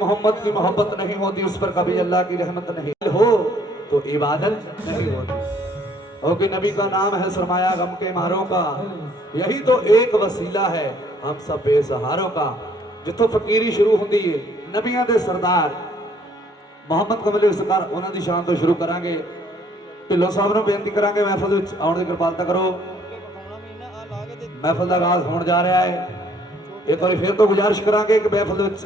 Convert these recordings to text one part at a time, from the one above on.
मोहम्मद की मोहब्बत नहीं होती उस पर कभी अल्लाह की रहमत नहीं हो तो इबादत नहीं होती। क्योंकि नबी का नाम है सरमाया गम के मारों का, यही तो एक वसीला है हम सब बेसहारों का। जिथों फकीरी शुरू होती है नबियां दे सरदार मोहम्मद कमल सरकार उन्हां दी शान तो शुरू करांगे। ढिल्लों साहब नूं बेनती करांगे महफिल विच आउण दी किरपालता करो। महफिल दा आगाज होण जा रहा है। एक बार फिर तो गुजारिश करांगे कि महफिल विच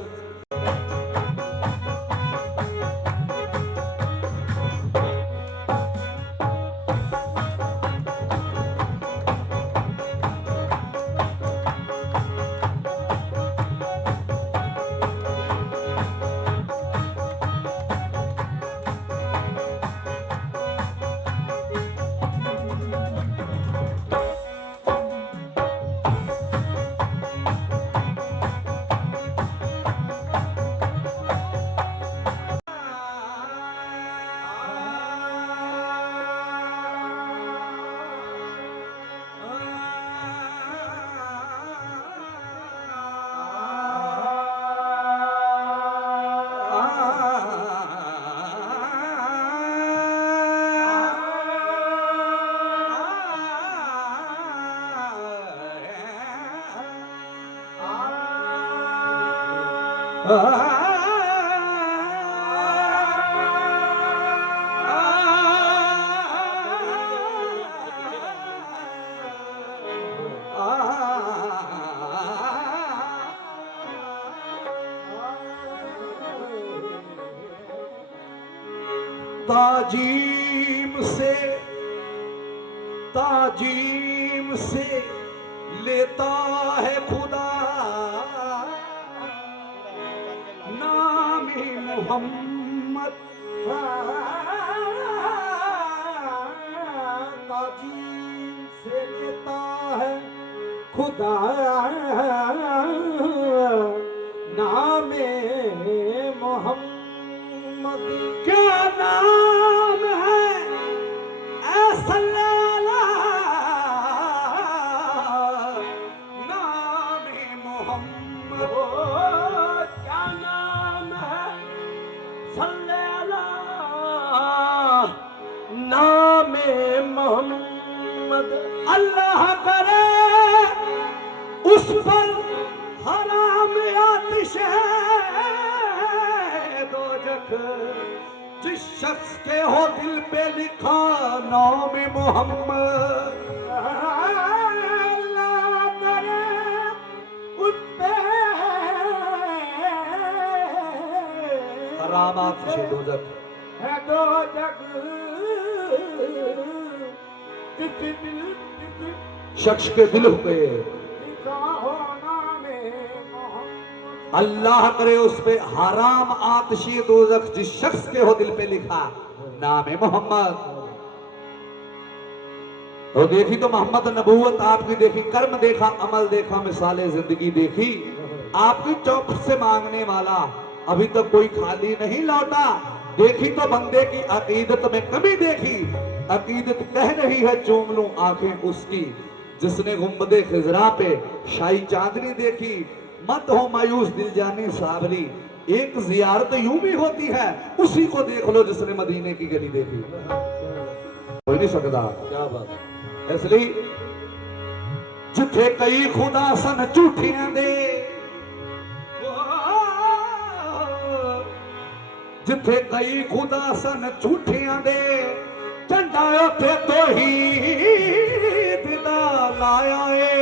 ताजीम से लेता है खुदा नाम मोहम्मद। ताजीम से लेता है खुदा नाम मोहम्मद। क्या नाम है ऐसा नाम मोहम्मद। अल्लाह अल्लाह करे उस पर हराम आतिश दोजख, जिस शख्स के हो दिल पे लिखा नाम मोहम्मद। अल्लाह करे उस पे हराम आतिश दोजख है दोजख, जिस शख्स के दिल पे अल्लाह करे उस पे हराम आतिशी दोज़ख, जिस शख्स के हो दिल पे लिखा नाम मोहम्मद। तो देखी तो मोहम्मद नबूवत आपकी देखी, कर्म देखा, अमल देखा, मिसाले जिंदगी देखी। आपकी चौक से मांगने वाला अभी तक कोई खाली नहीं लौटा। देखी तो बंदे की अकीदत में कमी देखी, अकीदत कह रही है चूम लूं आंखें उसकी। जिसने गुंबदे खिजरा पे शाही चांदनी देखी, मत हो मायूस दिल जानी सावरी। एक जियारत यूं भी होती है, उसी को देख लो जिसने मदीने की गली देखी। हो नहीं सकता, क्या बात है। इसलिए जिथे कई खुदा सन झूठियां दे, जिथे कई खुदा सन झूठियां दे, झंडा उथे तो ही दिदा लाया है।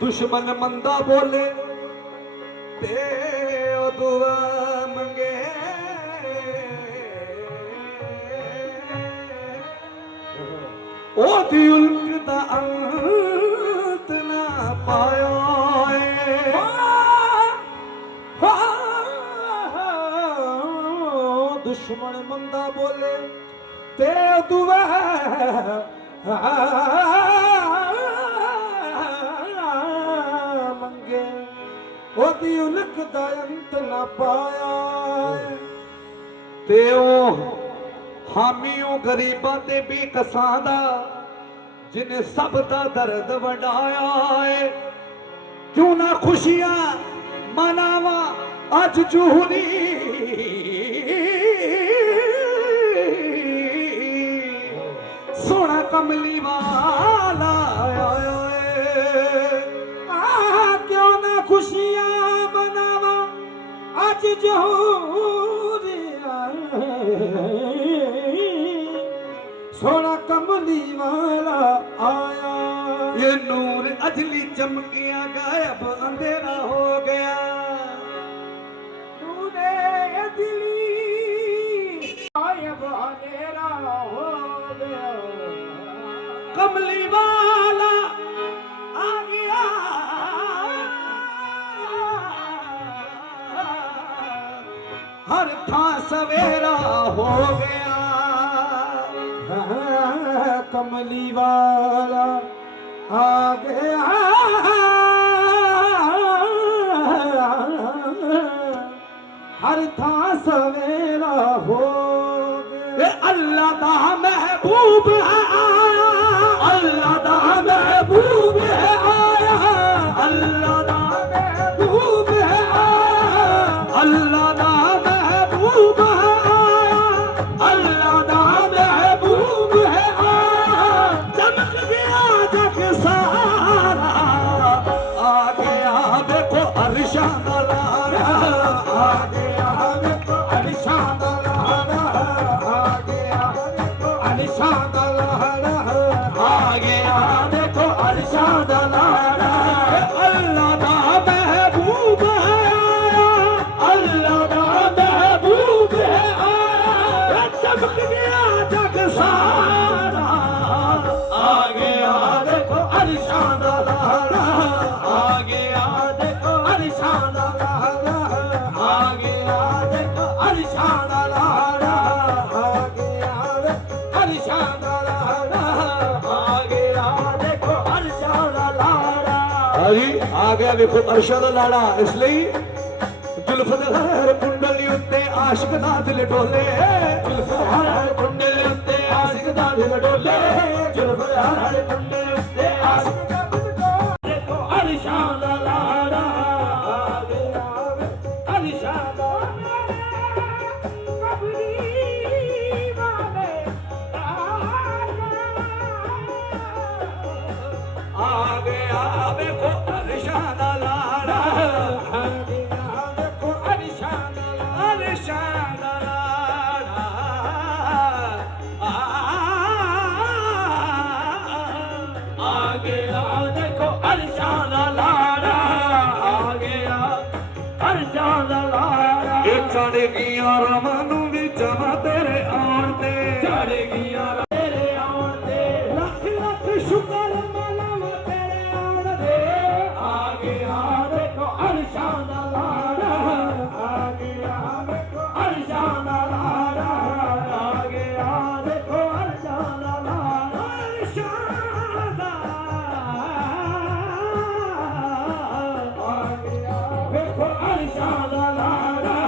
दुश्मन मंदा बोले ते दुआ मंगे, ओदी उल्क दा अंत ना पाया। दुश्मन मंदा बोले ते दुआ मंगे, ओदी उल्क दा अंत ना पाया। ते ओ हामियों गरीबां ते बेकसां दा, जिन्हें सब दा दर्द वंडाया है। क्यों ना खुशियां मनावा अज जूहरी, सोना कमली वाला आया है। क्यों ना खुशियां मनावा अज जूहरी, सोना कमली वाला आया। ये नूर अजली चमकिया गायब अंधेरा हो गया। नूरे अजली गायब अंधेरा हो गया। कमली वाला आ गया, हर था सवेरा हो गया। कमली वाला आ गया, हर था सवेरा हो गया। अल्लाह दा महबूब है आया, अल्लाह दा महबूब है आया, अल्लाह दा महबूब है आया, अल्लाह दा महबूब है आया, अल्लाह दा महबूब है आया। चमक गया जग सारा, आ गया देखो अर्शा दा लारा, आ गया देखो अर्शा दा लारा, आ गया देखो अर्शा दा लारा, आ गया देखो अर्शा दा लारा। अल्लाह दा महबूब है आया, अल्लाह दा महबूब है आया। चमक गया जग सारा, आ गया देखो अर्शा दा लारा, आ गया देखो अर्शा दा लारा, आ गया देखो अर्शा दा लारा, आ गया अर्शा दा लारा, आ गया देखो अर्शा दा लारा। अरे आ गया देखो अर्शा दा लारा। इसलिए जुल्फ दे हर कुंडली उत्ते आशिक दा दिल डोले, जुल्फ दे हर कुंडली उत्ते आशिक दा दिल डोले, जुल्फ दे हर कुंडली उत्ते आशिक दा गया देखो अरशान लाड़ा, आ गया देखो अरशान लाड़ा, आ गया देखो अरशान लाड़ा, आ गया अरशान लाड़ा। एक चढ़ेगी रमनू भी जमा तेरे आन ते, चढ़ेगी तेरे आन ते, लख लख शुक्र मनावा तेरे आन दे। आ गया देखो अरशान लाड़ा, आ गया देखो अरशान लाड़ा, आ गया देखो अरशान लाड़ा, अरशान आ गया देखो अरशान लाड़ा,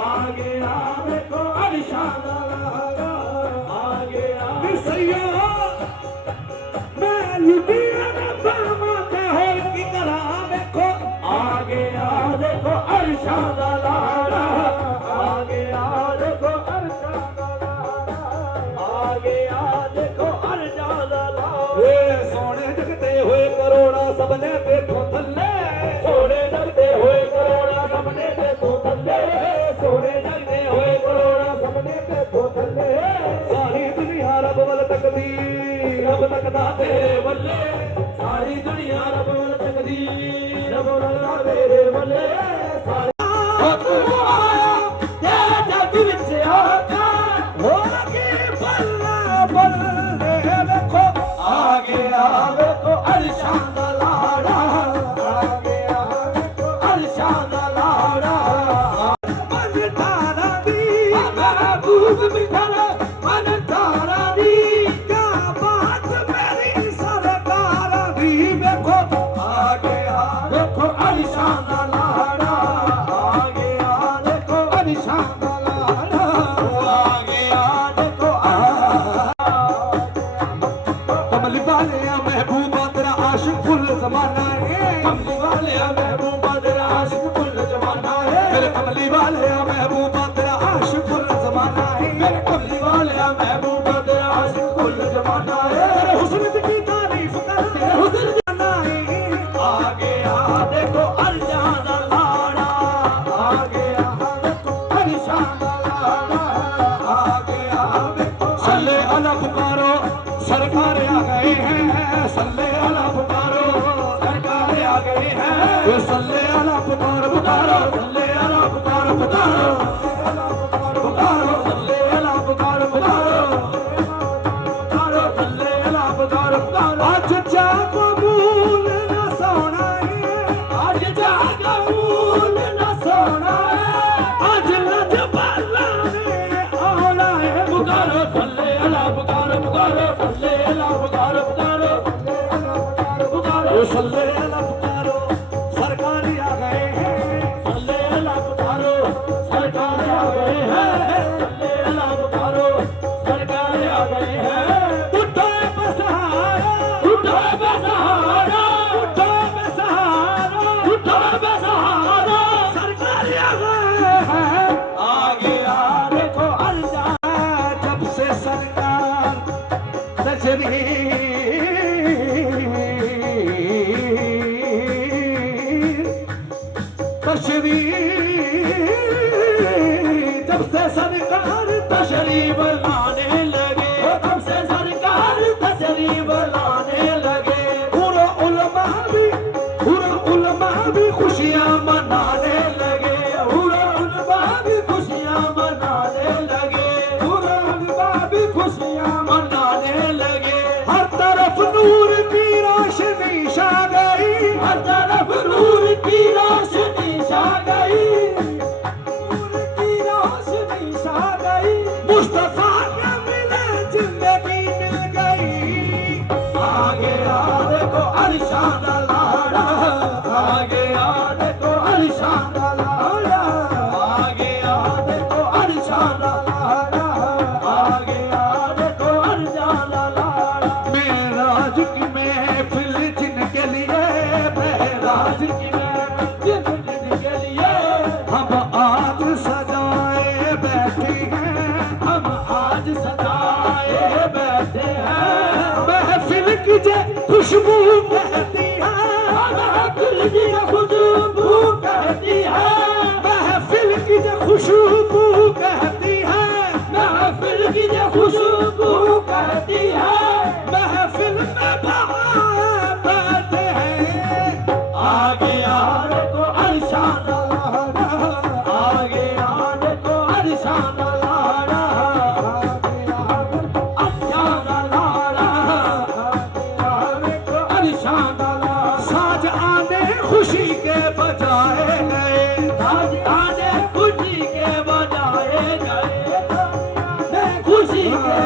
आ गया देखो अरशान लाड़ा, आ गया सैया मैं लुटिया बामा के हो की तरह देखो, आ गया देखो अरशान लाड़ा, आ गया देखो अरशान लाड़ा, आ गया देखो अरशान लाड़ा। सोने जगते हुए करोड़ा सबने देखो थल्ले, सोने जगते हुए करोड़ा सबने देखो थल्ले, सोने जगते हुए करोड़ा सबने देखो थल्ले। सारी दुनिया रब वल तकदी, रब तकदा तेरे वल्ले, सारी दुनिया रब वल तकदी, रब तकदा तेरे वल्ले। महबूबा तेरा आशिक फुल जमाना है, कमली वाले महबूबा तेरा आशिक फुल जमाना है, मेरे कमली वाले महबूबा तेरा आशिक फुल जमाना है, मेरे कमली वाले महबूबा तेरा आशिक फुल जमाना है। तेरे हुस्न की तारीफ कर, तेरे हुस्न जाना है। आ गया देखो अरशान लाड़ा, आ गया देखो अरशान लाड़ा, आ गया देखो। सल्ले अला पुकारो सरकार आ गए हैं, सल्ले अला पुकारो सरकार आ गए हैं, सल्ले अला पुकारो पुकारो, सल्ले अला पुकारो पुकारो, पुकारो सल्ले अला पुकारो पुकारो, पुकारो सल्ले अला पुकारो पुकारो। आज जागो भूल न सोना है, आज जागो भूल न सोना है, आज लजपाला ने आना है। पुकारो सल्ले अला पुकारो पुकारो, सल्ले अला पुकारो पुकारो, सल्ले अला पुकारो सरकार आ गए हैं, सल्ले अला पुकारो सरकार आ गए हैं, सल्ले अला पुकारो सरकार आ गए हैं। उठो बेसहारा, उठो बेसहारा, उठो बेसहारा, उठो बेसहारा, सरकार आ गए हैं। आ गया देखो अरशान, जब से सरकार तशरीफ जब से सरकार तशरीफ लाने लगे, तब से सरकार तशरीफ लाने लगे। पूरा उलमा भी खुशियाँ मनाने लगे, पूरा उलमा भी खुशियाँ मनाने लगे, पूरा उलमा भी खुशियाँ मनाने लगे। हर तरफ नूर की रोशनी छा गई, हर तरफ नूर की रोशनी छा गई, नूर की रोशनी छा गई। मुस्तफा के मिले जिंदगी मिल गई। आ गया देखो अरशान लाड़ा, आ गया देखो अरशान लाड़ा, आ गया देखो अरशान लाड़ा, आ गया देखो अरशान लाड़ा। मेराज की महफिल जिनके लिए, मेराज की महफिल जिनके लिए हम आज सजाए बैठे हैं, हम आज सजाए बैठे हैं। महफिल की जे खुशबू कहती खुशी के बजाए गए, ताजियाने खुशी के बजाए गए, ताजियाने खुशी के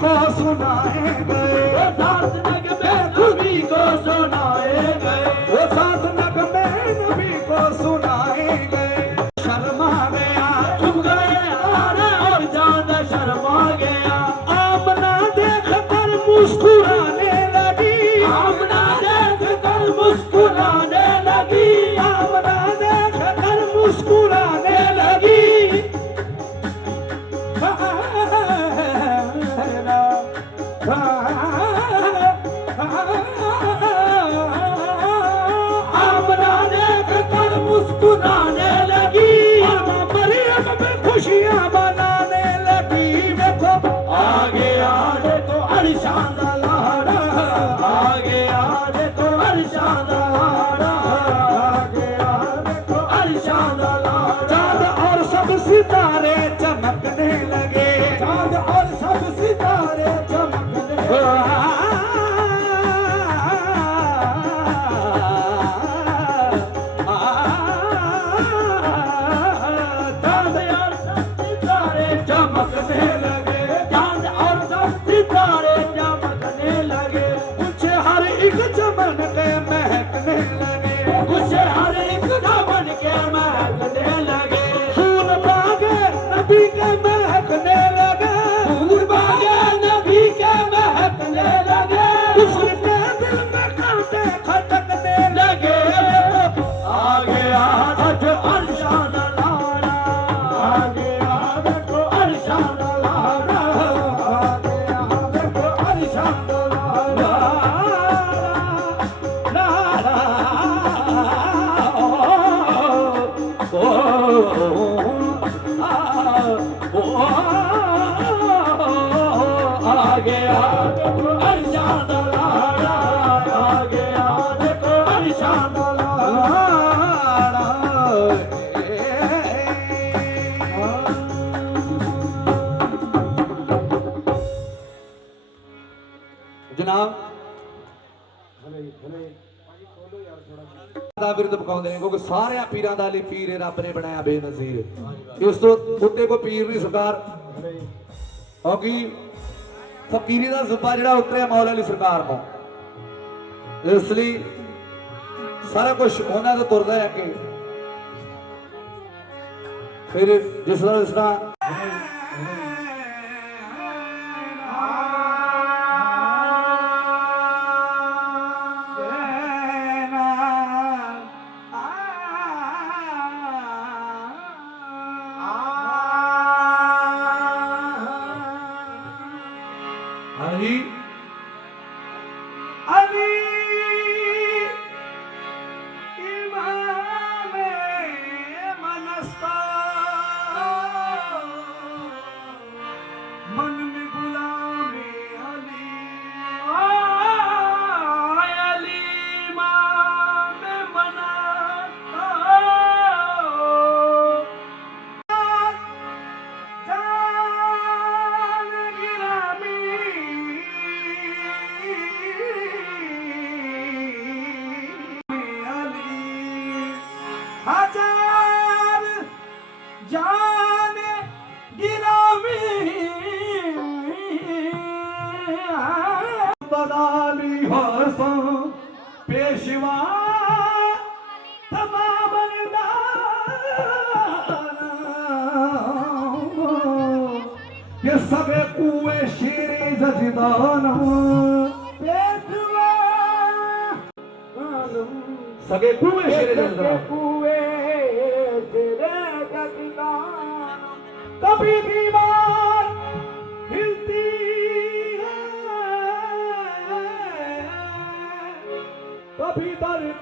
को सुनाए गए, सात नगमे नबी को सुनाए गए, वो सात नगमे नबी को सुनाए गए। शर्मा गया चुप गए और जान शर्मा गया, आमना देख कर मुस्कुराने लगी, आमना देख कर मुस्कुराने लगी, आमना देख कर मुस्कुराने लगी। आमना देख कर मुस्कुराने लगी, मरियम में खुशियां मनाने लगी। देखो आगे आगे तो अरशान लहरा, आगे आगे तो अरशान लहरा, आगे आगे तो अरशान लहरा। चाँद और सब सितारे चमकने लगे, चाँद और सब सितारे चमकने लगे, चमकने लगे, चाँद और सब सितारे चमकने लगे, कुछ हर एक चमन के महकने लगे, कुछ हर एक चमन के महकने लगे, फूल बागे नबी के महकने लगे, फूल बागे नबी के महकने लगे, उसके दिल में कांटे खटकने लगे। आगे आगे तो अरशान लहरा, आगे आगे तो अरशान लहरा, आगे आगे तो अरशान लहरा। आगे आगे तो अरशान लहरा, आगे आगे तो अरशान लहरा। जनाब विरद पकाਉਂਦੇ ਨੇ ਕਿਉਂਕਿ ਸਾਰਿਆਂ ਪੀਰਾਂ ਦਾ ਲਈ ਪੀਰ ਰੱਬ ਨੇ ਬਣਾਇਆ ਬੇਨਜ਼ੀਰ। ਇਸ ਤੋਂ ਉੱਤੇ ਕੋਈ ਪੀਰ ਨਹੀਂ ਸਰਕਾਰ, ਕਿਉਂਕਿ ਫਕੀਰੀ ਦਾ ਜ਼ੁਬਾ ਜਿਹੜਾ ਉਤਰਿਆ ਮੌਲਾ ਅਲੀ ਸਰਕਾਰ ਤੋਂ, ਇਸ ਲਈ ਸਾਰਾ ਕੁਝ ਉਹਨਾਂ ਤੋਂ ਤੁਰਦਾ ਹੈ ਕਿ ਫਿਰ ਜਿਸ ਤਰ੍ਹਾਂ अली अली इमाम मनस्ता मन में गुलाम अली अली इमाम मनस्ता जान गिरामी हजार जान गिरामी बदाली हसन पेशवा तमाम ये सबे कुए शेरे जजदाना सगे कुए शेरे जजदाना कभी बीमार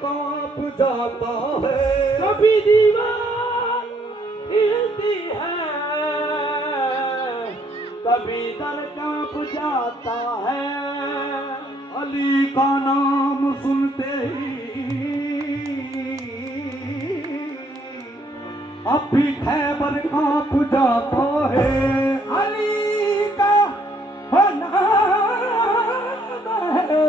कांप जाता है। कभी दीवार हिलती है, कभी दर कांप जाता है। अली का नाम सुनते ही अब भी खैबर कांप जाता है। अली का नाम है,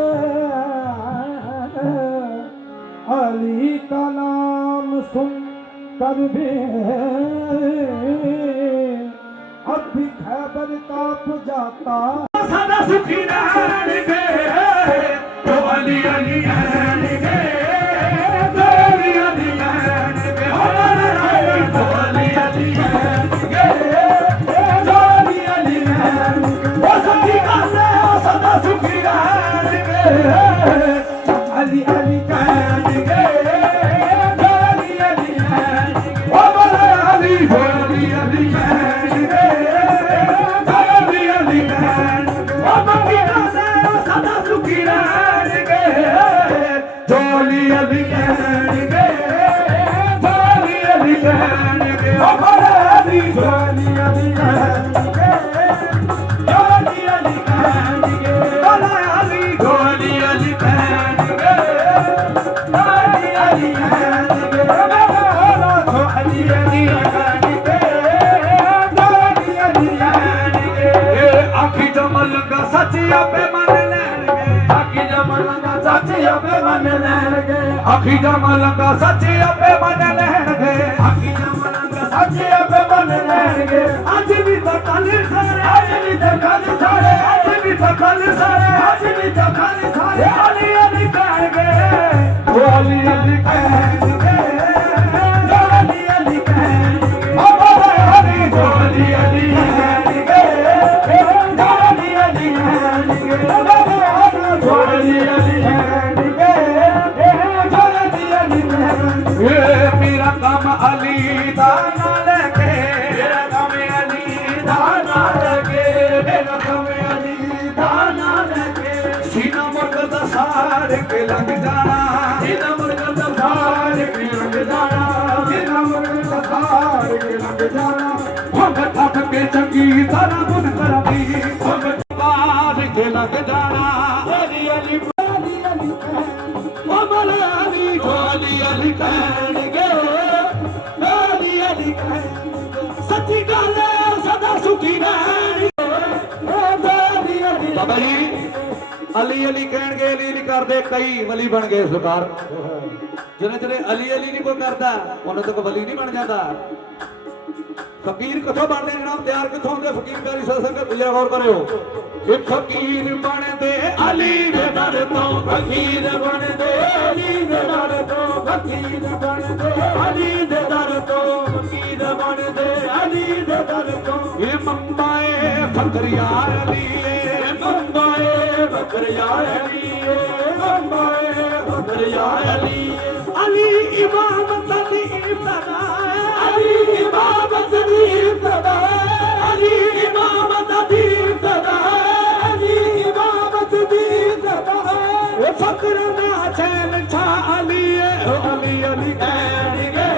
अली का नाम सुन कर भी अब भी खैबर कांप जाता। सदा सुखी रहेंगे तो अली अली रहेंगे, तो अली अली रहेंगे, हमारे तो अली अली रहेंगे, तो अली अली रहेंगे। वो सखी का से सदा सुखी रहेंगे, अली अली रहेंगे, तो अली अली रहेंगे, हमारे अली तो अली अली रहेंगे, तो अली अली रहेंगे। वो सखी का से सदा सुखी रहेंगे, तो अली अली रहेंगे, तो अली अली रहेंगे, हमारे अली तो अली अली रहेंगे, तो अली अली रहेंगे, हमारे अली तो अली अली रहेंगे, तो अली अली रहेंगे, हमारे तो अली अली रहेंगे, तो अली अली रहेंगे। आखी जमल का सचिया पे मन लेंगे, आखी जमल का सचिया पे मन लेंगे, आखी जमल का सचिया पे मन लेंगे, आखी जमल का सचिया पे मन लेंगे। आज भी तो कल सारे, आज भी तो कल सारे, आज भी तो कल सारे, आज भी तो कल सारे अली अली कहेंगे, वो अली अली कहेंगे, वो अली अली कहेंगे, हमारे अली तो अली अली कहेंगे, तो अली अली कहेंगे, हमारे अली तो अली अली कहेंगे, तो अली अली कहेंगे। मेरा काम अली दाना लेके, मेरा काम अली दाना लेके, मेरा काम अली दाना लेके, सीना मर्द सार के लग जाना, सीना मर्द सार के लग जाना, सीना मर्द सार के लग जाना। भंग थक के चंगी तारा बुन कर दी, भंग सार के लग जाना। अली अली अली अली कहेंगे, अली तो अली अली कहेंगे, अली अली कहेंगे, सच्ची गल सदा सुखी रहेंगे, अली अली। बाबा जी अली अली कहणगे, अली अली करदे कई वली बन गए सरकार। जिन्हें जिन्हें अली अली नहीं कोई करता उन्हें तो कोई वली नहीं बन जाता। फकीर कितों बनते जनाब, तैयार कितों होंगे फकीर प्यारी संगत जरा गौर करो। एक फकीर बनते अली दे दर तो, फकीर बनते अली दे दर तो, फकीर बनते अली दे दर तो, फकीर बनते अली दे दर तो। ये मम्बाए फकरिया अली, मम्बाए फकरिया अली, मम्बाए फकरिया अली। अली इमामत दी इब्तदा, अली इमामत दी इब्तदा, अली इमामत दी इब्तदा, अली इमामत दी इब्तदा। वो फकर ना चैन छा अली, अली अली कहेंगे,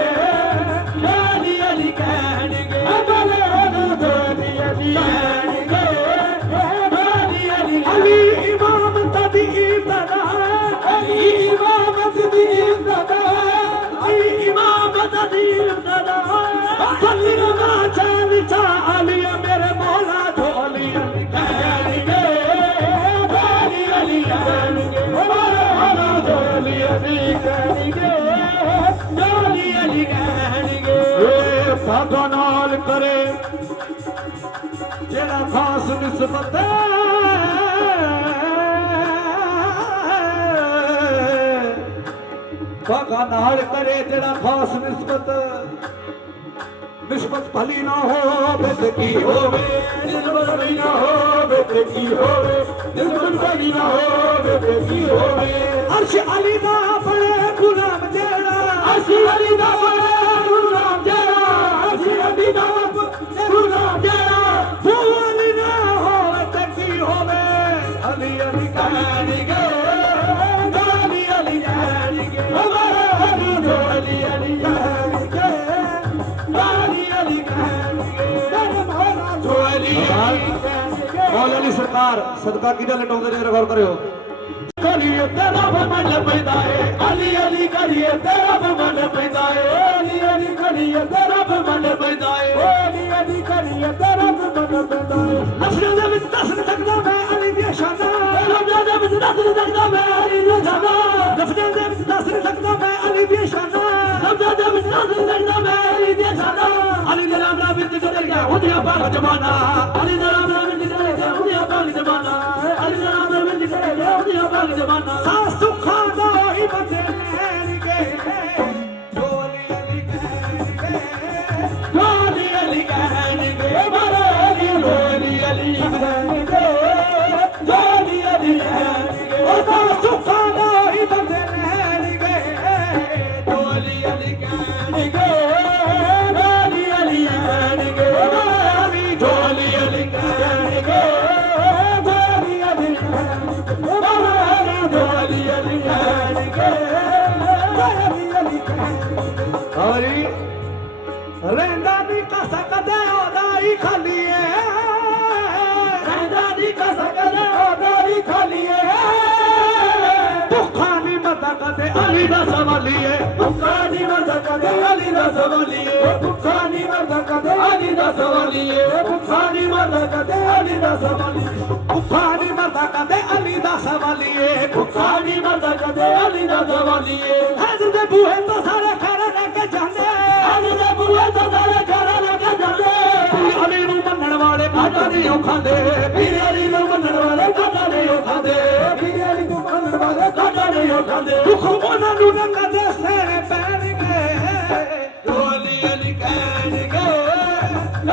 अली अली कहेंगे, अली अली कहेंगे, अली इमामत दी इब्तदा, अली इमामत दी इब्तदा, अली इमामत दी इब्तदा। फकर ना चैन छा अली, मेरे मौला तो अली अली कहेंगे, अली अली कहेंगे, हमारे मौला तो अली अली कहेंगे, अली अली कहेंगे। साधा नाल करे जेड़ा खास निस्बत साधा नाल करे जेड़ा खास निस्बत, निस्बत भली ना हो बेत की होवे, निस्बत भली ना हो बेत की होवे, निस्बत भली ना हो बेत की होवे। अर्श अली दा बड़े गुलाम जेड़ा, अर्श अली दा बड़े गुलाम जेड़ा, अर्श अली दा बड़े गुलाम जेड़ा। वो अली ना हो बेत की होवे, अली अली कहेंगे, अली अली कहेंगे, मौला अली सरकार सदका किदा लटाउंदे ने गौर करियो करिए तेरा मन पैदा है अली अली करिए तेरा मन पैदा है अली अली करिए तेरा मन पैदा है अली अली करिए तेरा मन पैदा है लफ्ज़ों में दस सकता मैं अली दी शाना लफ्ज़ों में दस सकता मैं अली दी शाना लफ्ज़ों में दस सकता मैं अली दी शाना लफ्ज़ों में दस सकता मैं अली दी शाना अली दे नाम नाम बिच चले गया उदिया पाक जमाना अली दे नाम नाम बिच चले गया उदिया पाक जमाना अली दे नाम नाम बिच चले गया उदिया पाक जमाना सा सुखा दो ही बंदे के जो अली अली कहने के मारे अली अली कहने के जो अली अली कहने के ओ सा सुखा दो ही बंदे के जो अली अली कहने के अली अली कहने के जो अली अली कहने के रेंदा दी का सकदे ओदाई खाली है रेंदा दी का सकदे ओदाई खाली है भुखानी मत कदे अली दा सवाली है भुखानी मत कदे अली दा सवाली है भुखानी मत कदे अली दा सवाली है भुखानी मत कदे अली दा सवाली भुखानी मत कदे अली दा सवाली है भुखानी मत कदे अली दा सवाली है हज दे बूहे तो सारे खड़े लेके जाने हज दे बूहे तो सारे खड़े लेके जाने अली नू मनण वाले काटा नहीं खांदे पीर अली नू मनण वाले काटा नहीं खांदे पीर अली नू मनण वाले काटा नहीं खांदे दुख उन्हां नू न कदे सेने पैण गए जो अली अली कहण गए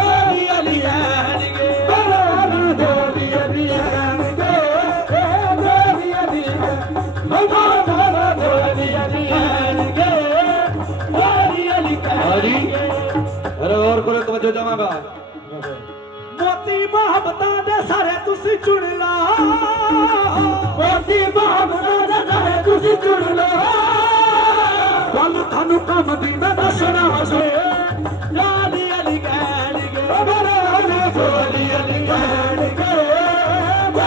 अली अली कहण गए जो अली अली कहण गए अली अली अरे और को तवज्जो जावांगा मोती मोहब्बतां दे सारे तुसी चुन लो मोती मोहब्बतां दे सारे तुसी चुन लो गल थानू कम दी मैं दसना हसे अली अली कहण गए मेरे अली जो अली अली कहण गए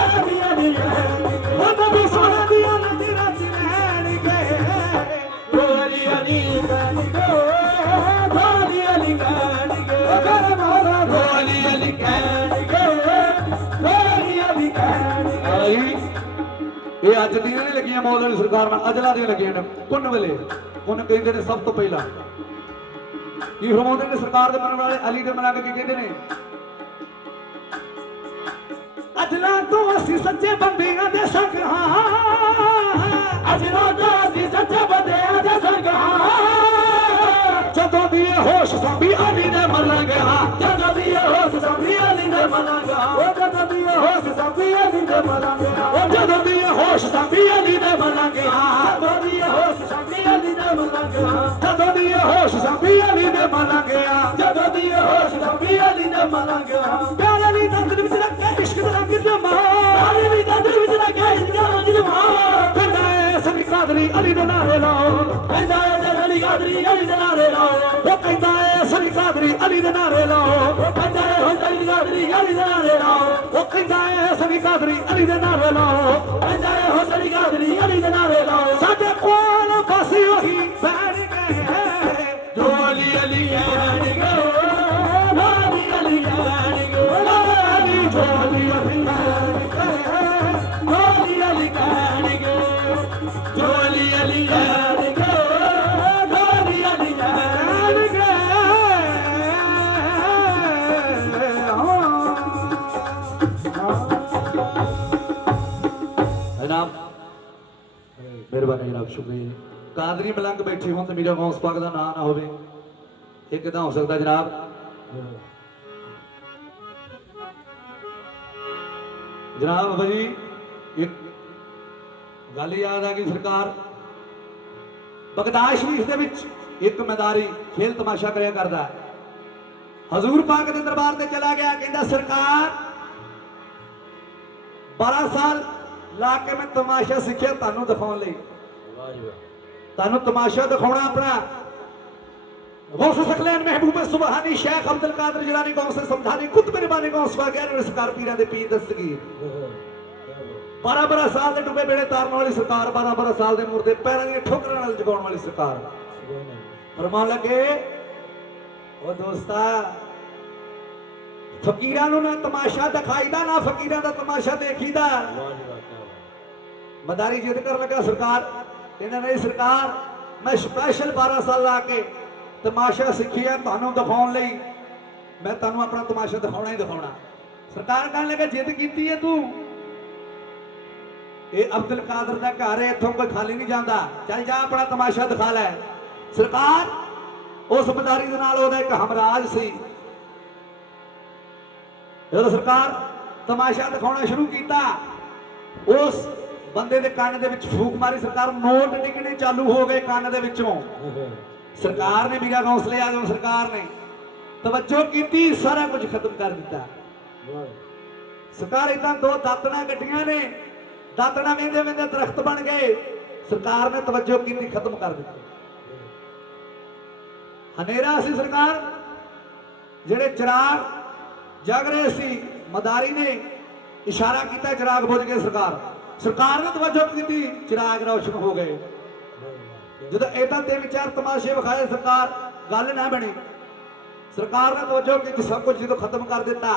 अली अली कहण गए नबी सोना दिया नदी रात रहण गए जो अली अली कहण गए अली अली कहण गए अगर मारा अली अली कहण गए अली अली कहण आई ये अज दी नहीं लगियां मौला अली सरकार में अजला दी लगियां ने कुन वेले कुन कहंदे ने सब तो पहला की फरमाउंदे ने सरकार दे मनण वाले अली दे मना के कहंदे ने अजला तो असी सच्चे बंदियां दे संग हां अजला तो असी सच्चे बंदियां दे संग हां जदों दी होश संभी अली दे मलांगे हां जदों दी होश संभी अली दे मलांगे हां जदों दी होश संभी अली दे मलांगे हां जदों दी होश संभी अली दे मलांगे हां जदों दी होश संभी अली दे मलांगे हां जदों दी होश संभी अली दे मलांगे हां जदों दी होश संभी अली दे मलांगे हां प्यारे दी दंद विच रखे इश्क दा रंग जमा प्यारे दी दंद विच रखे इश्क दा रंग जमा कहंदा है सभी कादरी अली दे नारे लाओ कहंदा है सभी कादरी अली दे नारे लाओ वो कहंदा है सभी कादरी अली दे नारे लाओ वो कहंदा है सभी कादरी अली दे नारे लाओ वो कहंदा है सभी कादरी अली दे नारे लाओ कहंदा है सभी कादरी अली दे नारे लाओ साडे कोल बस वही बैठ गए जो अली अली कहण गए अली अली कहण गए अली जो अली अली कहण गए अली अली कहण गए जो अली अली कहण गए अली अली कहण गए जनाब मेहरबानी जनाब शुक्रिया कादरी मलंग बैठे हो तो मेरा गौस पाक का नाम ना हो किदा हो सकता जनाब जनाब भाजी एक गल याद आ गई सरकार बगदाद शरीफ के विच एक मैदारी खेल तमाशा करया करदा हजूर पाक के दरबार से चला गया कहता सरकार 12 साल ला के मैं तमाशा सीखिया तानू दिखाने लई तानू तमाशा दिखाना अपना गौस सकलैन महबूब सुबहानी शेख अब्दुल कादिर जिलानी गौस समझानी कुतुब रब्बानी गौस वागियार सरकार पीरां दे पीर दस्तगीर 12 साल दे डुबे बेड़े तारन वाली सरकार 12 साल दे मुर्दे पैरां दी ठोकरां नाल जगाउण वाली सरकार फरमान लगे ओ दोस्ता फकीरां नूं ना तमाशा दिखाईदा ना फकीरां दा तमाशा देखीदा मदारी जिद कर लगा सरकार कहना नहीं सरकार मैं स्पेशल 12 साल आके तमाशा सीखी है तुहानू दिखाउण लई मैं तुहानू अपना तमाशा दिखाउणा ही दिखाउणा सरकार कहने लगा जिद कीती है तू ये अब्दुल कादिर दा घर है इत्थों कोई खाली नहीं जाता चल जा अपना तमाशा दिखा लै सरकार उस मदारी दे नाल ओहदा एक हमराज सी जदों सरकार तमाशा दिखाउणा शुरू कीता उस बंदे दे कान दे विच फूक मारी सरकार नोट डिगने चालू हो गए कान दे विचों सरकार ने मीरा गौसले आजम सरकार ने तवज्जो की सारा कुछ खत्म कर दिता सरकार इतना दो दातना गड्डियां ने दातना वेंदे वेंदे दरख्त बन गए सरकार ने तवज्जो की खत्म कर दी हनेरा सी सरकार जेड़े चिराग जग रहे सी मदारी ने इशारा किया चिराग बुझ गए सरकार ने तवज्जो की चिराग रोशन हो गए जो इदा 3-4 तमाशे विखाए सरकार गल ना बनी सरकार ने तवज्जो की सब कुछ जो खत्म कर दिता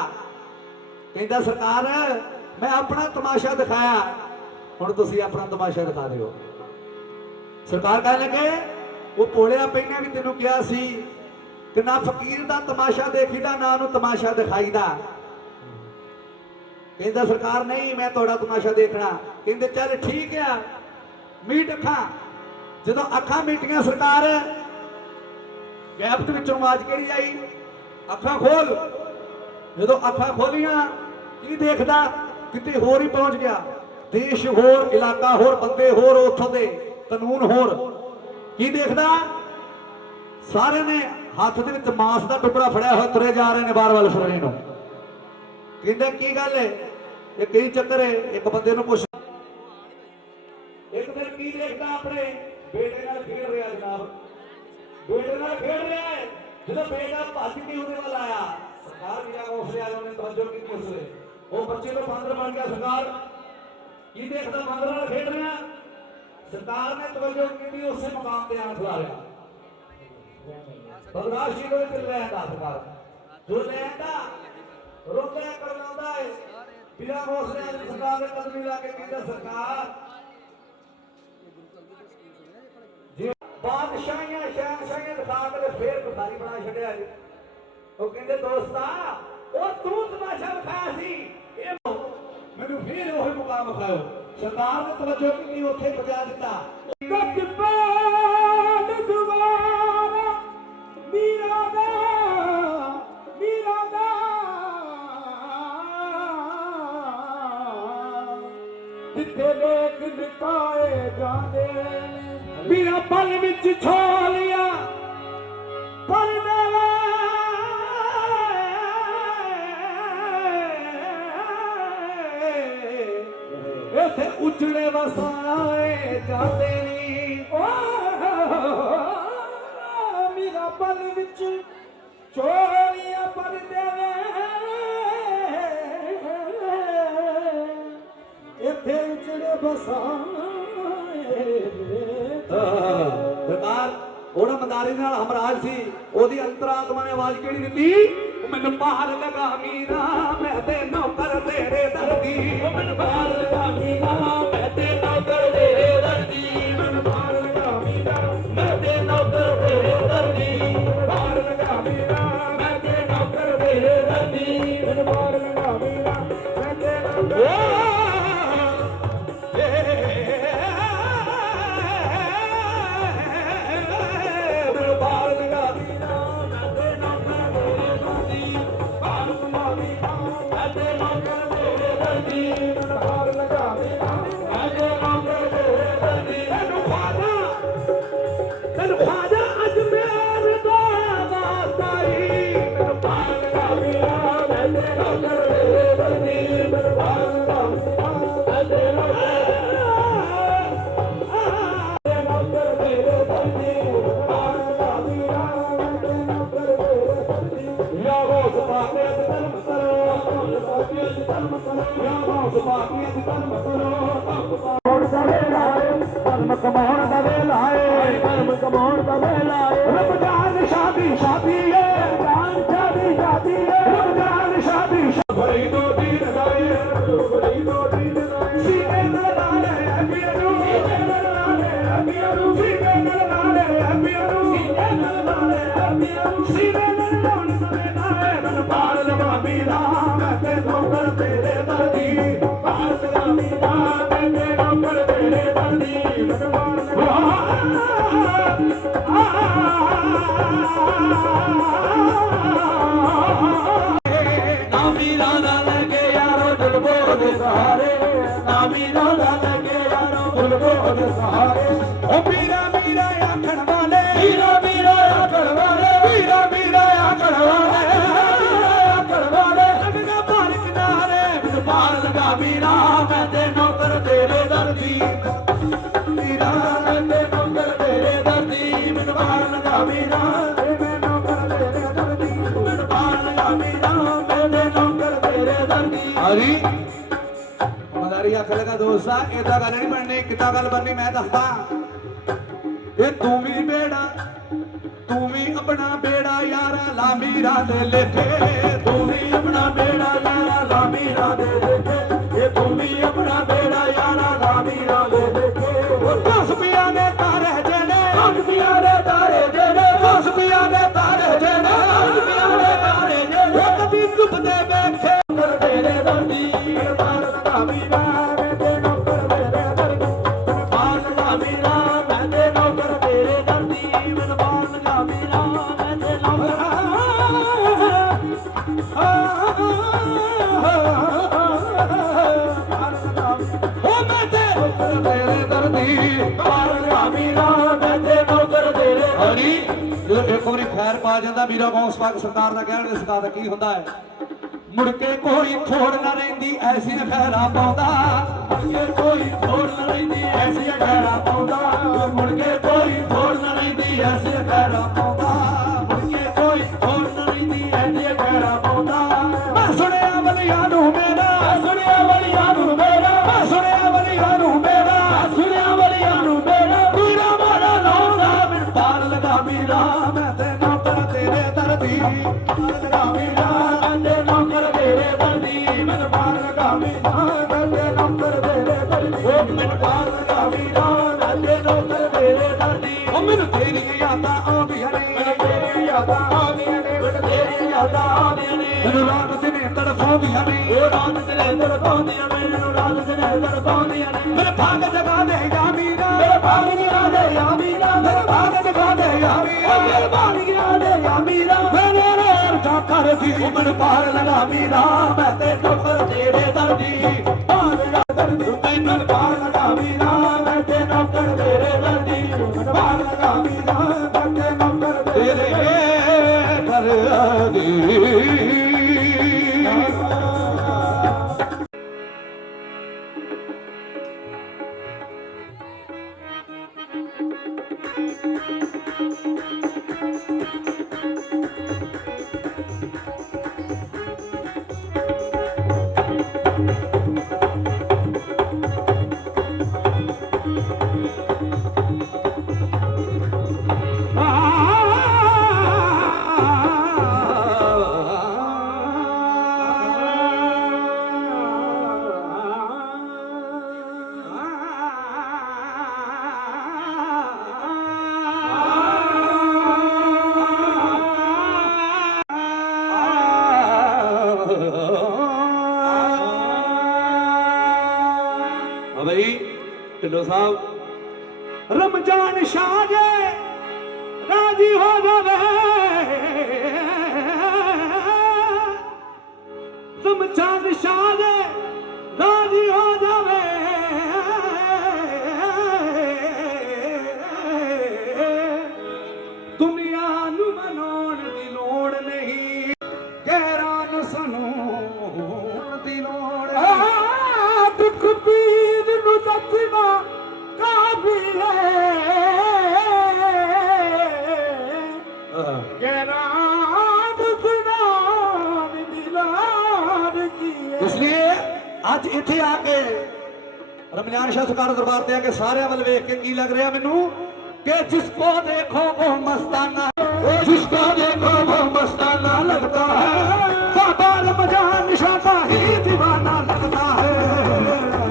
कहता सरकार मैं अपना तमाशा दिखाया हुण तुसीं अपना तमाशा दिखा दिओ सरकार कह लगे वो भोलिया पहले भी तेनों कहा सी कि ना फकीर दा तमाशा देखीदा ना उन्होंने तमाशा दिखाईदा कहता सरकार नहीं मैं थोड़ा तमाशा देखना कहते चल ठीक है मीट अखा जो अखा मीटियां सरकार गैप विचों आवाज केड़ी आई अखा खोल जो अखा खोलियां की देखदा किते होर ही पहुंच गया देश होर इलाका होर बंदे होर उथों दे कानून होर की देखदा सारे ने हाथ दे विच मांस दा टुकड़ा फड़िया होया तुरे जा रहे ने बार वाल सुरणी नूं कहंदे की गल है ये कई चक्कर है एक बंदे नूं पुछ एक दिन की देखदा अपने बेटे नाल खेल रहा जनाब बेटे नाल खेल रहा है जो बेटा भज के उहदे वाल आया सरकार मीरा गौसले आजम ने तवज्जो की उसने वो बच्चे तो बंदर बन गया सरकार की देखदा बंदर नाल खेल रहा सरकार ने तवज्जो की उस मकाम पे आन खिला लिया बर्दाश्त ही चल रहा था सरकार जो लैंदा रोकया कर लांदा है मीरा गौसले आजम सरकार ने कदम मिला के कहता सरकार बादशाहियां शहनशाहियां दिखा के फिर बुखारी बना छड़िया वो कहते दोस्ता वो तू तमाशा दिखाया सी मैनू फिर वही मुकाम दिखाओ सरकार ने तवज्जो की उत्थे पहुंचा दिता मीरा दा जिथे लोग निकाए जांदे मीरा पल विच छोलिया पर इथे उजड़े वसाए जाते मीरा पल विच छोलिया पर इथे उजड़े वसाए सरकार ओड़ा मदारी नाल हमराज सी ओदी अंतरात्मा ने आवाज केड़ी दित्ती मैनू पार लगा मीरा मैं ते नौकर तेरे दर्दी मैनू पार लगा मीरा मैं ते नौकर तेरे दर्दी मैनू पार लगा मीरा मैं ते नौकर तेरे दर्दी पार लगा मीरा मैं ते नौकर तेरे दर्दी मैनू पार लगा मीरा मैं ते नौकर या गौस पाक ने कर्म करो और सवे लाए कर्म कमाउण दा वेला है कर्म कमाउण दा वेला है रमजान शादी शादी है रमजान शादी शादी है रमजान शादी भरी दो दिन गाए भरी दो दिन गाए सीने नाले अबियरू सीने नाले अबियरू सीने नाले अबियरू सीने नाले अबियरू सीने नाले मन पार लगा मीरा मैं ते नौकर तेरे दर्दी पार लगा मीरा मैं ते नौकर तेरे दर्दी मन पार ना मीरा ना लगे यारो दिल बोल सहारे ना मीरा ना लगे यारो दिल बोल सहारे ओ मीरा मीरा आखण वाले मीरा मीरा आखण वाले मीरा मीरा आखण वाले आखण वाले लगना पार किनारे बिन पार लगा मीरा मैं ते नौकर तेरे दर्दी मीरा मैं ते नौकर तेरे दर्दी बिन पार लगा मीरा मैं नौकर तेरे दर्दी बिन पार लगा मीरा मैं ते नौकर तेरे दर्दी हरी मदारी आखर लगा दोस्ता इदा गल नहीं बननी किता गल बननी मैं दसदा ये तू भी बेड़ा तू भी अपना बेड़ा यारा ला मीरा दे लेके तू भी अपना बेड़ा यारा ला मीरा दे लेके ये तू भी अपना बेड़ा यारा ला मीरा दे लेके दस पिया ने तारे जेने दस पिया ने तारे जेने दस पिया ने तारे जेने दस पिया ने तारे जेने कभी डुबदे बैठे नौकर तेरे दर्दी पार लगा मीरा मैं ते नौकर तेरे दर्दी पार लगा मीरा मैं ते नौकर तेरे दर्दी मैं पार लगा मीरा मैं ते नौकर ओ मैं तेरे दर्दी पार लगा मीरा मैं ते नौकर तेरे हरी जो एक वारी खैर पा ਜਾਂਦਾ ਵੀਰਾ ਗੌਸ ਪਾਕ ਸਰਕਾਰ ਦਾ ਕਹਿਣ ਦੇ ਸਦਾ ਦਾ ਕੀ ਹੁੰਦਾ ਹੈ ਮੁੜ ਕੇ ਕੋਈ ਥੋੜ ਨਾ ਰਹਿੰਦੀ ਐਸੀ ਖੈਰਾ ਪਾਉਂਦਾ ਮੁੜ ਕੇ ਕੋਈ ਥੋੜ ਨਾ ਰਹਿੰਦੀ ਐਸੀ ਖੈਰਾ ਪਾਉਂਦਾ ਮੁੜ ਕੇ ਕੋਈ ਥੋੜ ਨਾ ਰਹਿੰਦੀ ਐਸੀ ਖੈਰਾ ਪਾਉਂਦਾ ਮੁੜ ਕੇ ਕੋਈ ਥੋੜ ਨਾ ਰਹਿੰਦੀ ਐਸੀ ਖੈਰਾ ਪਾਉਂਦਾ ਮੈਂ ਸੁਣਿਆ ਵਲੀਆਂ ਨੂੰ ਮੇਰਾ ਮੈਂ ਸੁਣਿਆ ਵਲੀਆਂ ਨੂੰ ਮੇਰਾ ਮੈਂ ਸੁਣਿਆ ਵਲੀਆਂ ਨੂੰ ਮੇਰਾ ਮੈਂ ਸੁਣਿਆ ਵਲੀਆਂ ਨੂੰ ਮੇਰਾ ਵੀਰਾ ਮਾਰਾ ਲਾਉਂਦਾ ਮੈਨੂੰ ਪਾਰ ਲਗਾ ਮੀਰਾ ਮੈਂ ਤੇ ਨੌਕਰ ਤੇਰੇ ਦਰਦੀ ਪਾਰ ਲਗਾ ਮੀਰਾ ਮੈਂ ਤੇ ਨੌਕਰ ਤੇਰੇ ਦਰਦੀ ਮੈਨੂੰ ਪਾਰ ਲਗਾ ਮੀਰਾ ਮੈਂ ਤੇ ਨੌਕਰ ਤੇਰੇ ਦਰਦੀ ਉਹ ਮੈਨੂੰ ਪਾਰ ਲਗਾ ਮੀਰਾ ਮੈਂ ਤੇ ਨੌਕਰ ਤੇਰੇ ਦਰਦੀ ਉਹ ਮੈਨੂੰ ਤੇਰੀ ਯਾਦਾਂ ਆਉਂਦੀਆਂ ਨੇ ਮੈਨੂੰ ਤੇਰੀ ਯਾਦਾਂ ਆਉਂਦੀਆਂ ਨੇ ਮੈਨੂੰ ਤੇਰੀ ਯਾਦਾਂ ਆਉਂਦੀਆਂ ਨੇ ਮੈਨੂੰ ਰਾਤ ਦਿਨੇ ਤੜਫਾਉਂਦੀਆਂ ਨੇ ਉਹ ਰਾਤ ਦਿਨੇ ਤੜਫਾਉਂਦੀਆਂ ਨੇ ਮੈਨੂੰ ਰਾਤ ਦਿਨੇ ਤੜਫਾਉਂਦੀਆਂ ਨੇ ਮੇਰੇ ਭਾਗ ਜਗਾ ਦੇ ਜਾ ਮੀਰਾ ਮੇਰੇ ਭਾਗ ਜਗਾ ਦੇ ਜਾ ਮੀਰਾ ਮੇਰੇ ਭਾਗ ਜਗਾ ਦੇ ਜਾ ਮੀਰਾ ਮੇਰੇ ਭਾਗ ਜਗਾ ਦੇ ਜਾ ਮੀਰਾ ਮੇਰੇ ਰੋਟਾ ਕਰਦੀ ਉਹ ਮੈਨੂੰ ਪਾਰ ਲਗਾ ਮੀਰਾ ਮੈਂ ਤੇ ਨੌਕਰ ਤੇਰੇ ਦਰਦੀ ਪਾਰ ਲਗਾ ਦਰਦੀ ਤੈਨੂੰ ਪਾਰ ਲਗਾ ਮੀਰਾ ਮੈਂ ਤੇ ਨੌਕਰ ਤੇਰੇ ਦਰਦੀ ਪਾਰ ਲਗਾ ਮੀਰਾ ਮੈਂ ਤੇ ਨੌਕਰ ਤੇਰੇ ਦਰਦੀ भाई ढिल्लो साहब रमजान शाह राजी हो जावे रमजान शाह राजी हो जावे दुनिया नू मनाउण दी लोड़ नहीं गैरां नू सुनाउण दी लोड़ दुख पीर नू दसना काफी है गैरां दसना दिलार की इसलिए ਅੱਜ ਇੱਥੇ ਆ ਕੇ रमजान शाह सरकार दरबार ते आके सारे वाल वेख के की लग रहा मैनू कि जिसको देखो वो मस्ताना, जिसको देखो वो मस्ताना लगता है, बाबा रमजान शाह का ही दीवाना लगता है।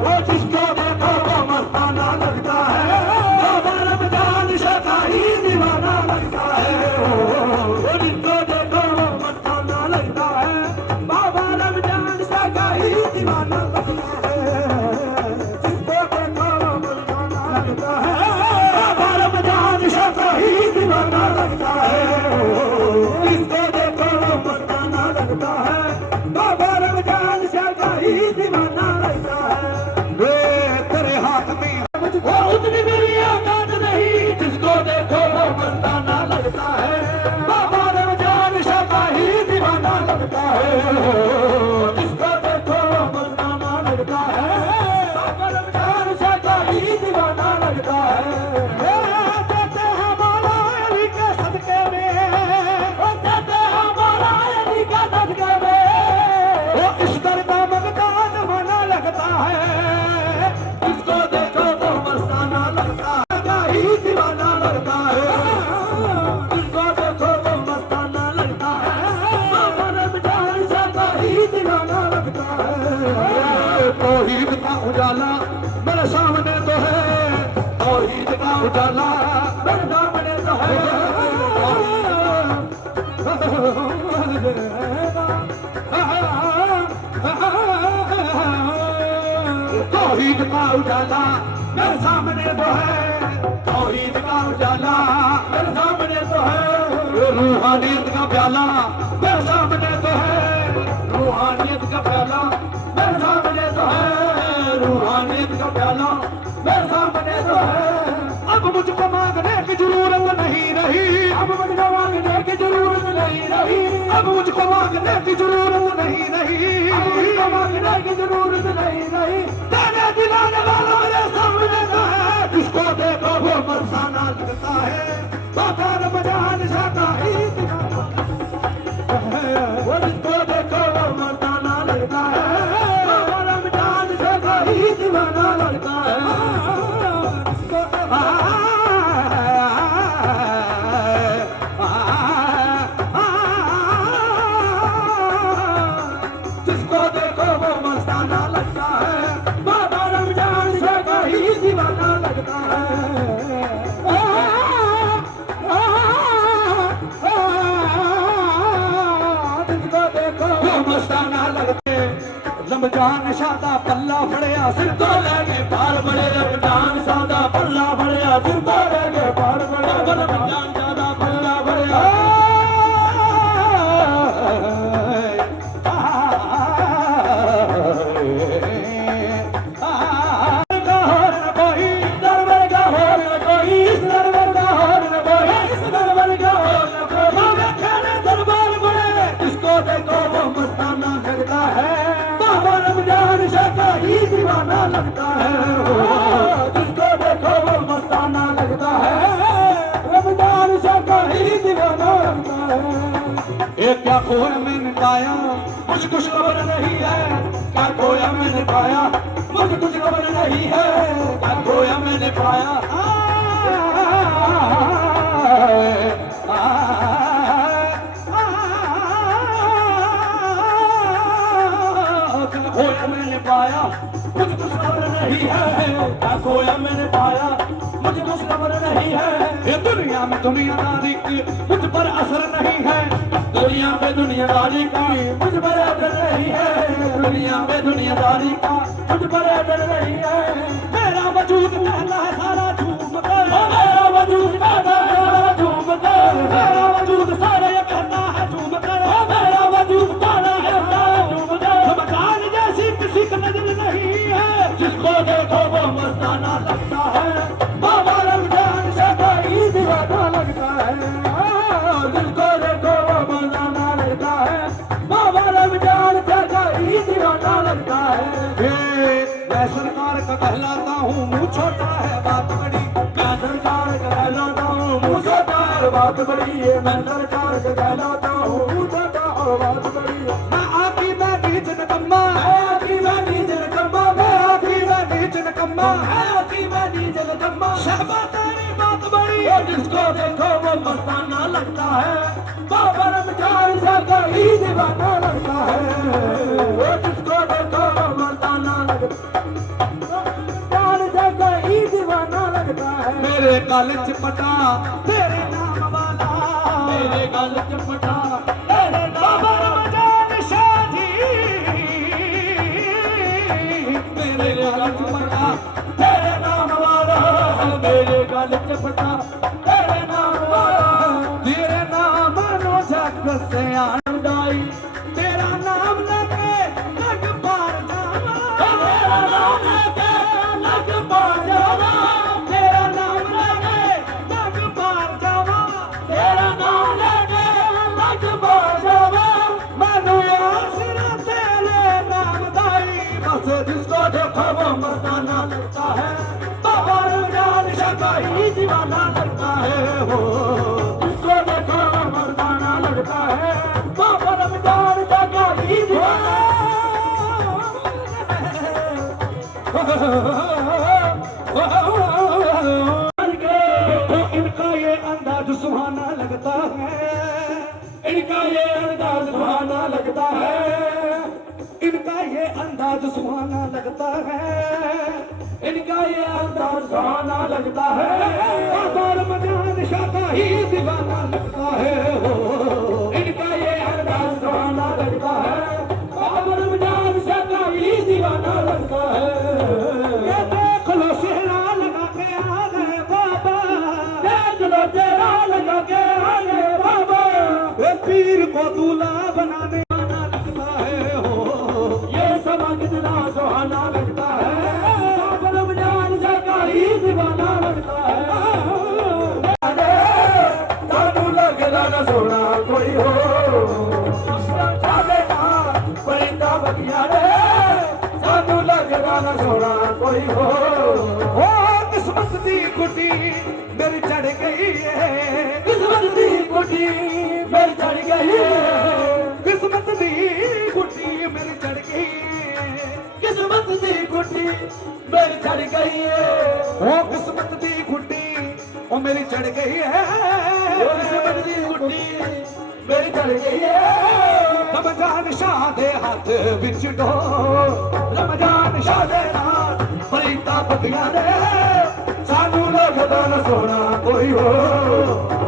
वो जिसको देखो वो मस्ताना लगता है, बाबा रमजान शाह का ही दीवाना लगता है। वो जिसको देखो वो मस्ताना लगता है, बाबा रमजान शाह का ही दीवाना लगता है। लगता है, इसको देखो मस्ताना लगता है, बाबा रमजान शाह का ही दीवाना लगता है। तेरे हाथ में वो उतनी मेरी औकात नहीं, जिसको देखो वो मस्ताना लगता है, बाबा रमजान शाह का ही दीवाना लगता है। जिसको देखो वो मस्ताना लगता है, बाबा रमजान शाह का ही दीवाना लगता है। तौहीद का उजाला मेरे सामने तो है, तौहीद का उजाला मेरे सामने तो है। तौहीद का उजाला मेरे सामने तो है, तौहीद का उजाला मेरे सामने तो है। रूहानियत का प्याला मेरे सामने तो है, रूहानियत का प्याला मेरे सामने तो है, रूहानियत का प्याला मेरे सामने तो है। अब मुझको मांगने की जरूरत नहीं रही, अब मुझको मांगने की जरूरत नहीं रही, अब मुझको मांगने की जरूरत नहीं रही, अब मुझको मांगने की जरूरत नहीं रही। तेरे दिलाने वाला मेरे सामने तो है, जिसको देखो वो मस्ताना लगता है, बाबा रमजान शाह का ही दीवाना है। वो जिसको देखो वो मस्ताना लगता है, बाबा रमजान शाह का ही दीवाना लगता है। जिसको देखो वो मस्ताना लगता है, बाबा रमजान शाह का ही दीवाना लगता है। जिसको देखो वो मस्ताना लगता है। रमजान शाह दा पल्ला फड़िया सिर तो लैके पार बड़े, रमजान शाह दा पल्ला फड़िया सिर तो लैके पार बड़े, रमजान शाह दा पल्ला फड़िया। दीवाना लगता है, जिसको देखो वो मस्ताना लगता है, रमजान शाह का ही दीवाना लगता है। ये क्या खोया मैंने पाया मुझे कुछ खबर नहीं है, क्या खोया मैंने पाया मुझे कुछ खबर नहीं है, क्या खोया मैंने पाया खोया मैंने पाया मुझे कुछ खबर नहीं है, क्या खोया मैंने पाया मुझे कुछ खबर नहीं है। ये दुनिया में दुनियादारी की मुझ पर असर नहीं है, दुनिया में दुनियादारी का मुझ पर असर नहीं है, दुनिया में दुनियादारी का मुझ पर असर नहीं है। मेरा वजूद कहना है सारा झूम कर, मेरा वजूद कहना है सारा झूम कर, मेरा वजूद सारा ये कहना है झूम कर, मेरा वजूद कहना है सारा झूम कर। रमजान जैसी किसी की नजर नहीं है, जिसको देखो वो मस्ताना लगता है, बाबा रमजान शाह का ही दीवाना लगता है। जिसको देखो वो मस्ताना लगता है, बाबा रमजान शाह का ही दीवाना लगता है। मैं सरकार का कहलाता हूँ मुँह छोटा है बात बड़ी, मैं सरकार का कहलाता हूँ मुँह छोटा है बात बड़ी है, मैं सरकार का कहलाता हूँ मुँह छोटा और बात बड़ी है। मैं आकी मैं बीच नकम्मा, आकी मैं बीच जम्मा शहबा तेरी बात बड़ी जिसको देखो वो मस्ताना लगता है बाबा रमजान से कोई दीवाना लगता है जिसको देखो वो मस्ताना लगता है कोई दीवाना लगता है मेरे गल चिपटा तेरे नाम वाला मेरे गल चिपटा तेरे बाबा रमजान शाह जी मेरे गल चिपटा तेरे नाम वाला मेरे गल चिपटा तेरे नाम वाला तेरे नाम नो जग से आंदाई तेरा नाम लेके लग पार जावा तेरा नाम लेके लग पार जावा तेरा नाम लेके लग पार जावा तेरा नाम लेके लग पार जावा मैनू आसरा तेरे नाम दाई बस जिसको देखो वो मस्ताना लगता है बाबा रमजान शाह कोई दीवाना लगता है हो जिसको देखो वो मस्ताना लगता है बाबा रमजान शाह कोई दीवाना इनका ये अंदाज सुहाना लगता है इनका ये अंदाज सुहाना लगता है इनका ये अंदाज सुहाना लगता है इनका ये अंदाज सुहाना लगता है बाबा रमजान शाह का ही दीवाना लगता है हो इनका ये अंदाज सुहाना लगता है बाबा रमजान शाह का ही दीवाना लगता है ये देख लो सेहरा लगा के आ गए बाबा देख लो तेरा लगा के आए बाबा ये पीर को दूल्हा बनाने वाला लगता है हो ये समझ दिला सुहाना लगता है बाबा रमजान शाह का ही दीवाना लगता है सानू लगदा ना सोना कोई हो साडे नाल पैंदा बगिया रे सानू लगदा ना सोना कोई हो ओ किस्मत दी कुटी मेरी चढ़ गई है किस्मत दी कुटी फिर चढ़ गई किस्मत दी कुटी मेरी चढ़ गई किस्मत दी कुटी मेरी चढ़ गई ओ किस्मत दी कुटी ओ मेरी चढ़ गई है किस्मत दी कुटी मेरी चढ़ गई रमजान शाह दे हाथ विच डो रमजान शाह दे नाल फरीदा पतियां दे सानू लगदा ना सोना कोई हो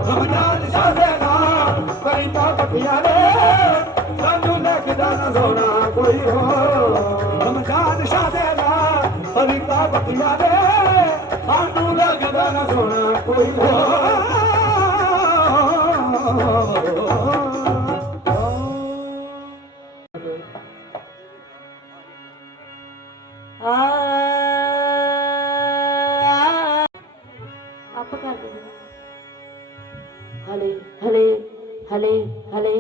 रमजान शाह दे नाल पैंदा बगिया रे सानू लगदा ना सोना कोई हो रमजान शाह दे नाल फरीदा बगिया रे सानू लगदा ना सोना कोई हो आप कर दीजिए हले हले हले हले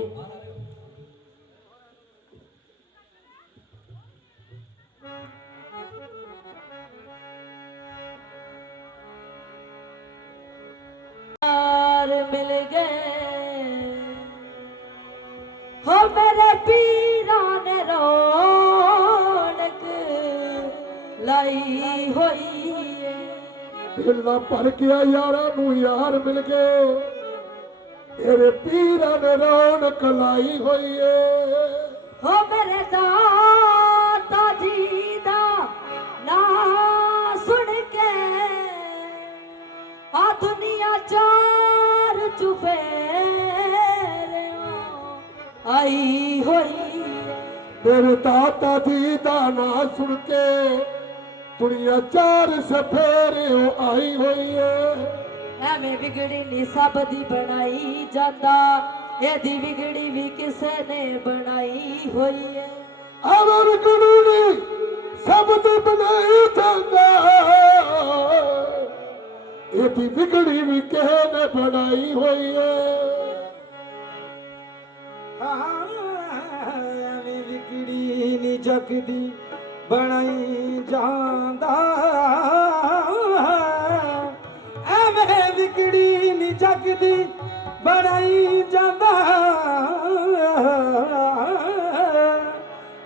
यार मिल गए हो मेरे पीरा ने रौनक लाई होई है दिल्ला भर गया यारा नू यार मिल गए तेरे पीरा ने रौनक लाई होई है हो मेरे दाता जी दा ना सुन के आ दुनिया चार चुफेरे आई होई तेरे दाता जी दा ना सुन के दुनिया चार सफेरे आई हुई है ਐਵੇਂ ਵਿਗੜੀ ਨੀ ਸਭ ਦੀ ਬਣਾਈ ਜਾਂਦਾ ਇਹਦੀ ਵਿਗੜੀ ਵੀ ਕਿਸੇ ਨੇ ਬਣਾਈ ਹੋਈ ਹੈ ਅਮਰ ਕਾਨੂੰਨੀ ਸਭ ਦੀ ਬਣਾਈ ਜਾਂਦਾ ਇਹਦੀ ਵਿਗੜੀ ਵੀ ਕਿਸੇ ਨੇ ਬਣਾਈ ਹੋਈ ਹੈ ਐਵੇਂ ਵਿਗੜੀ ਨੀ ਜਗ ਦੀ ਬਣਾਈ ਜਾਂਦਾ ਐਵੇਂ ਵਿਗੜੀ ਨੀ ਜਗ ਦੀ ਬਣਾਈ ਜਾਂਦਾ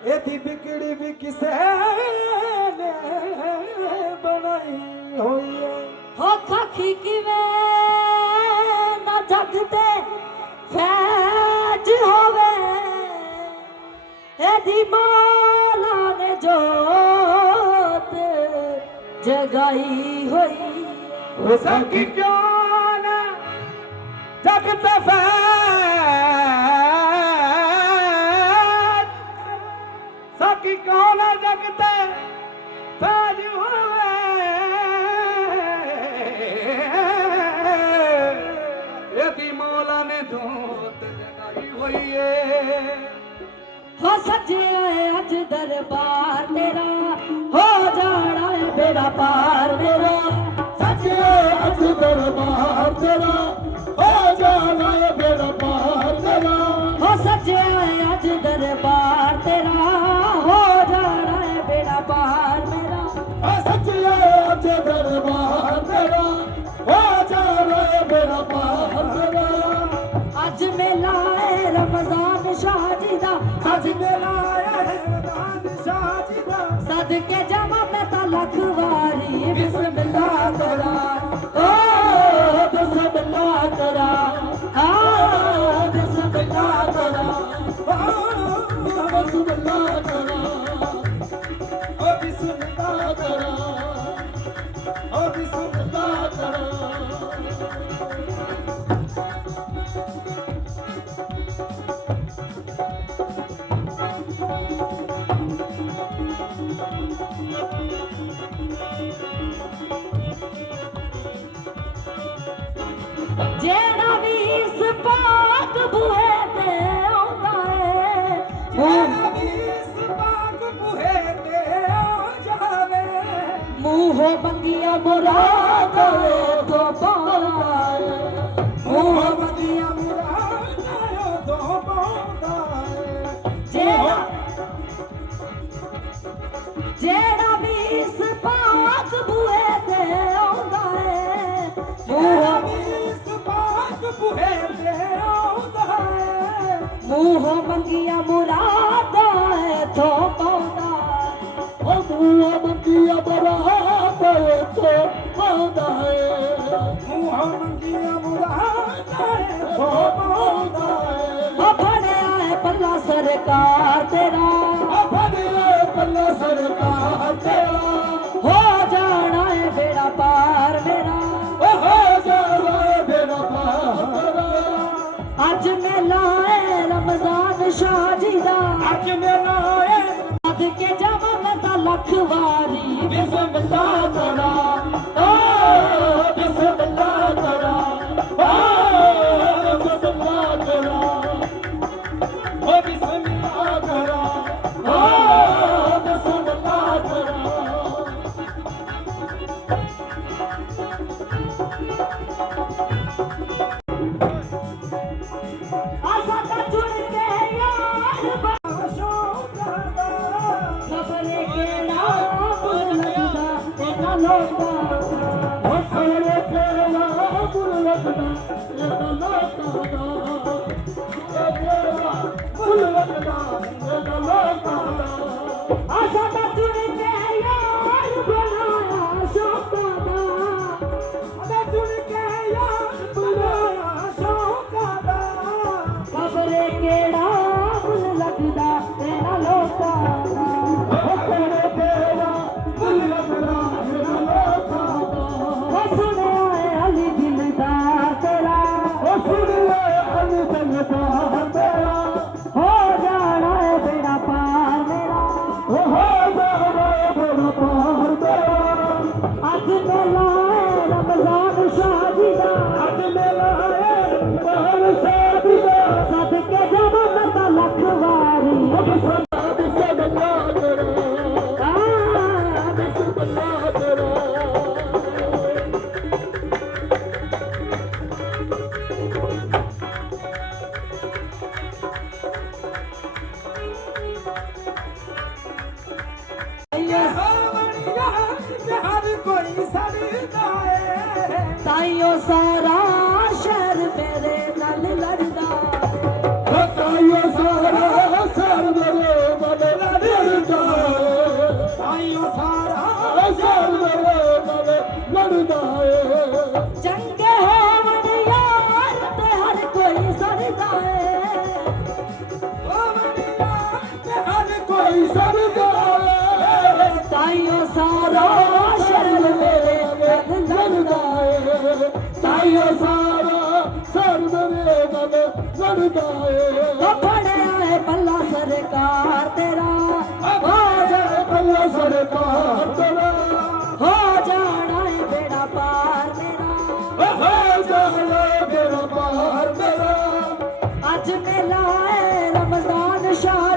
ਇਹਦੀ ਵਿਗੜੀ ਵੀ ਕਿਸੇ ਨੇ ਬਣਾਈ ਹੋਈ ਏ ਹੋ ਖਾਖੀ ਕਿਵੇਂ ਨਾ ਜਗ ਤੇ ਫੈਜ ਹੋਵੇ ਇਹਦੀ ਮੌਲਾ ਨੇ ਜੋਤ ਜਗਾਈ ਹੋਈ ਉਹ ਸਕੀ ਕਿਉਂ ਨਾ ਜਗ ਤੇ ਫੈਜ ਸਕੀ ਕਿਉਂ ਨਾ ਜਗ ਤੇ ਫੈਜ ਹੋਵੇ ਇਹਦੀ ਮੌਲਾ ਨੇ ਜੋਤ ਜਗਾਈ ਹੋਈ ਏ हो सजिया अज दरबार तेरा हो जाना है बेड़ा पार मेरा सजिया अज दरबार तेरा हो जाना है बेड़ा पार तेरा हो सजिया अज दरबार तेरा हो जाना है बेड़ा पार मेरा सजिया अज दरबार तेरा हो जाना है बेड़ा पार तेरा अज मेला है रमजान शाह जी दा अज मेला है रमजान शाह जी दा सदके जावा मैं ता लख वारी बिस्मिल्लाह करा ओ बिस्मिल्लाह करा आ बिस्मिल्लाह करा बिस्मिल्लाह करा ओ बिस्मिल्लाह करा ओ बिस्मिल्लाह करा जेड़ा भी इस पाक बुहे ते आंदा है मुँह मंगिया मुराद तो पार मुँह मंगिया जेड़ा भी इस पाक बुहे ते आंदा है मुँह मंगिया मुराद तो पाउंदा ओ मुँह मंगिया मुराद तो पाउंदा है मुँह मंगिया मुराद तो पाउंदा है ओ भणिया है पल्ला सरकार तेरा ओ भणिया है पल्ला सरकार तेरा हो जाना है बेड़ा पार मेरा ओ हो जाना है बेड़ा पार अज मेला है रमजान शाह जी दा अज मेला है सदके जावा मैं ता लख वारी बिस्मिल्लाह करा ओ बिस्मिल्लाह करा ओ बिस्मिल्लाह करा ओ बिस्मिल्लाह करा ओ बिस्मिल्लाह करा आशा ता जुड़ के यार खबरे के नाम लगदा तेरा लोटा ओ खबरे के नाम लगदा तेरा लोटा फुल लगदा तेरा लोटा आशा ता जुड़ के यार बनाया शौका दा अदा जुड़ के यार बनाया शौका दा खबरे के नाम लगदा तेरा लोटा ओ खबरे के नाम लगदा तेरा लोटा ओ सुने अली दिलदार तेरा ओ सुन ले अली दिलदार तेरा हो जाना है बेड़ा पार मेरा ओ हो जाना है बेड़ा पार तेरा अज मेला है रमजान शाह जी दा अज मेला है रमजान शाह जी दा सदके जावा मैं ता लख वारी बिस्मिल्लाह करा आ बिस्मिल्लाह करा हर कोई सड़दा है ताइयो सारा शहर मेरे नाल लड़दा ताइयो सारा शहर मेरे नाल लड़दा ताइयो सारा शहर मेरे नाल आइयो सारा सर मेरे गम लड़ता है तो बड़े आए पल्ला सरकार तेरा हो जाए पल्ला सरकार तेरा हो जाना है बेड़ा पार मेरा हो जाए बेड़ा पार मेरा आज मेला है रमजान शाह